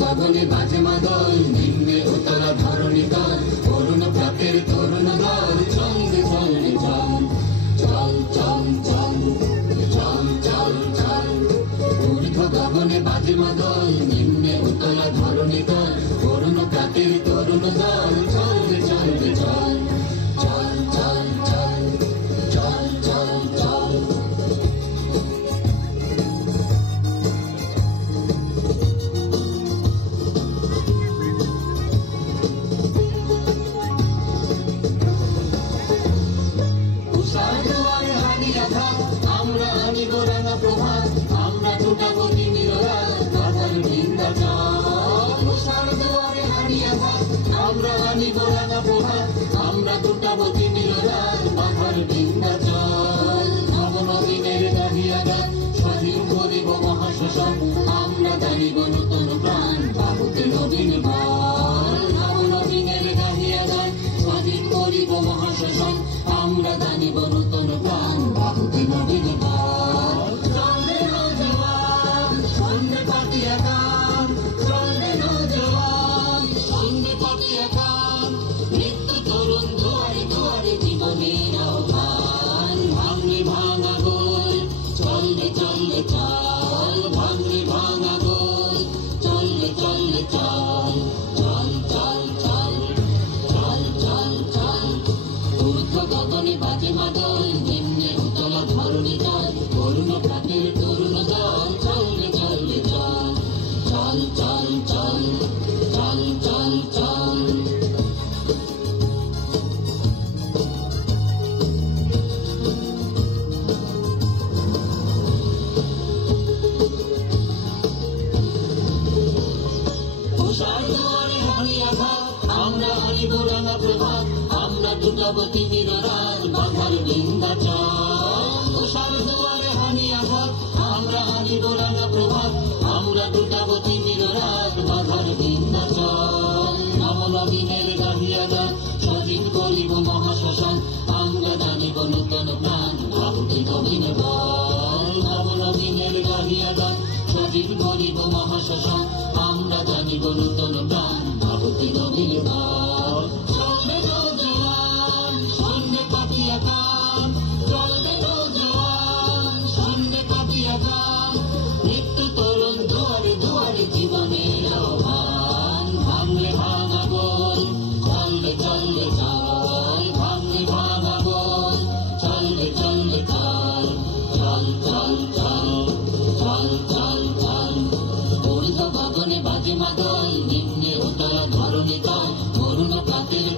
গগনে বাজে মাদল, নিম্নে উতলা ধরণী তল, অরুণ প্রাতের তরুণ দল, চল রে চল রে চল, চল চল চল চল চল চল। ঊর্ধ্ব গগনে বাজে মাদল, নিম্নে উতলা ধরণী তল, অরুণ প্রাতের তরুণ দল, চল রে চল রে চল, চল চল চল চল চল চল। আমরা আনিব রাঙা প্রভাত, আমরা ছুটাবো তিমির রাত, বাধার বিন্ধ্যাচল। উষার দুয়ারে হারিয়ে ভাত, আমরা আনিব রাঙা প্রভাত, আমরা ছুটাবো তিমির রাত, বাধার বিন্ধ্যাচল। নবনবীনের গাহিয়া গান, সজীব করিব মহাশ্মশান, আমরা দাঁড়িব নূতন প্রাণ, বাহুতে নবীন বল। নবনবীনের গাহিয়া গান, সজীব করিব মহাশ্মশান, আমরা দাঁড়িব নূতন প্রাণ, বাহুতে নবীন বল। চলে নৌজওয়ান সন্ধ্যে পাতিয়া গান, চলে নৌজওয়ান সন্ধ্যে পাতিয়া গান, মৃত্যু তরুণ দুয়ারে দুয়ারে জীবনের আহ্বান। ভাঙে ভাঙা গোল, চললে চললে চল, ভাঙে ভাঙা গোল, চললে চললে চল, চল চল চল চল চল চল। ঊর্ধ্ব গগনে বাজে মাদল, নিম্নে উতলা ধরণী তল, অরুণ প্রাতের তরুণ দল, চললে চললে চল, চল চল চল চল চল চল। উষার দুয়ারে হারিয়া ভাত, আমরা আনিব রাঙা প্রভাত, আমরা ছুটাবো তিমির রাত, বাধার বিন্ধ্যাচল। উষার দুয়ারে হারিয়া ভাত, আমরা আনিব রাঙা প্রভাত, আমরা ছুটাবো তিমির রাত, বাধার বিন্ধ্যাচল। নবনবীনের গাহিয়া গান, সজীব করিব মহাশ্মশান, আমরা দানিব নূতন প্রাণ, বাহুতে নবীন বল। নবনবীনের গাহিয়া গান, সজীব করিব মহাশ্মশান, আমরা দানিব নূতন প্রাণ, বাহুতে নবীন বল। চলে নৌজওয়ান সন্ধ্যে পাতিয়া গান, চলে নৌজওয়ান সন্ধ্যে পাতিয়া গান, মৃত্যু তরুণ দুয়ারে দুয়ারে জীবনের আহ্বান। ভাঙলে ভাঙা গোল, চললে চললে চল, ভাঙলে ভাঙা গোল, চললে চললে চল, চল চল চল চল চল চল। ঊর্ধ্ব গগনে বাজে মাদল, নিম্নে উতলা ধরণী তল, অরুণ প্রাতের